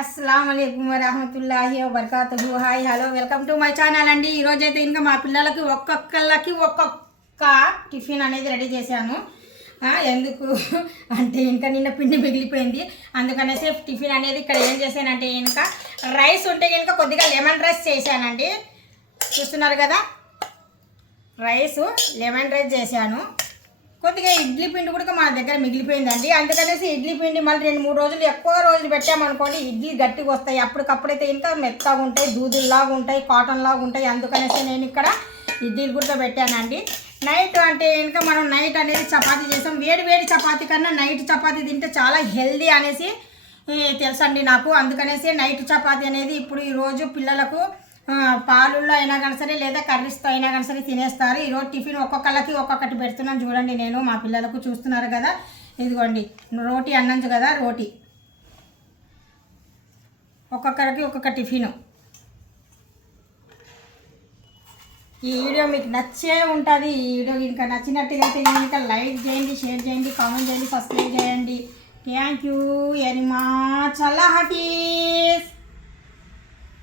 అస్సలం అయికం వరహమతుల్లాహి వబర్కాతుహు. Hi hello welcome to my channel అండి. ఈరోజైతే ఇంకా మా పిల్లలకి ఒక్కొక్క టిఫిన్ అనేది రెడీ చేశాను. ఎందుకు అంటే ఇంకా నిన్న పిండి మిగిలిపోయింది, అందుకనేసి టిఫిన్ అనేది ఇక్కడ ఏం చేశానంటే ఇంకా రైస్ ఉంటే కనుక కొద్దిగా లెమన్ రైస్ చేశానండి. చూస్తున్నారు కదా, లెమన్ రైస్ చేశాను. కొద్దిగా ఇడ్లీ పిండి కూడా మన దగ్గర మిగిలిపోయిందండి, అందుకనేసి ఇడ్లీ పిండి మళ్ళీ 2-3 రోజులు ఎక్కువ రోజులు పెట్టామనుకోండి ఇడ్లీ గట్టిగా వస్తాయి. అప్పటికప్పుడైతే ఇంకా మెత్తగా ఉంటాయి, దూదుల్లాగా ఉంటాయి, కాటన్ లాగా ఉంటాయి. అందుకనేసి నేను ఇక్కడ ఇడ్లీలు కూడా పెట్టానండి. నైట్ అంటే ఇంకా మనం నైట్ అనేది చపాతీ చేస్తాం. వేడి చపాతీ కన్నా నైట్ చపాతీ తింటే చాలా హెల్దీ అనేసి తెలుసండి నాకు. అందుకనేసి నైట్ చపాతీ అనేది ఇప్పుడు ఈరోజు పిల్లలకు పాలుల్లో అయినా కానీ సరే లేదా కర్రీస్తో అయినా కానీ సరే తినేస్తారు. ఈరోజు టిఫిన్ ఒక్కొక్కళ్ళకి ఒక్కొక్కటి పెడుతున్నాను చూడండి. నేను మా పిల్లలకు చూస్తున్నారు కదా, ఇదిగోండి రోటీ అన్నంచు కదా, రోటీ ఒక్కొక్కరికి ఒక్కొక్క టిఫిను. ఈ వీడియో మీకు నచ్చే ఉంటుంది. ఈ వీడియో ఇంకా నచ్చినట్టుగా అయితే ఇంకా లైక్ చేయండి, షేర్ చేయండి, కామెంట్ చేయండి, సబ్స్క్రైబ్ చేయండి. Thank you very much. Allah Hafeez.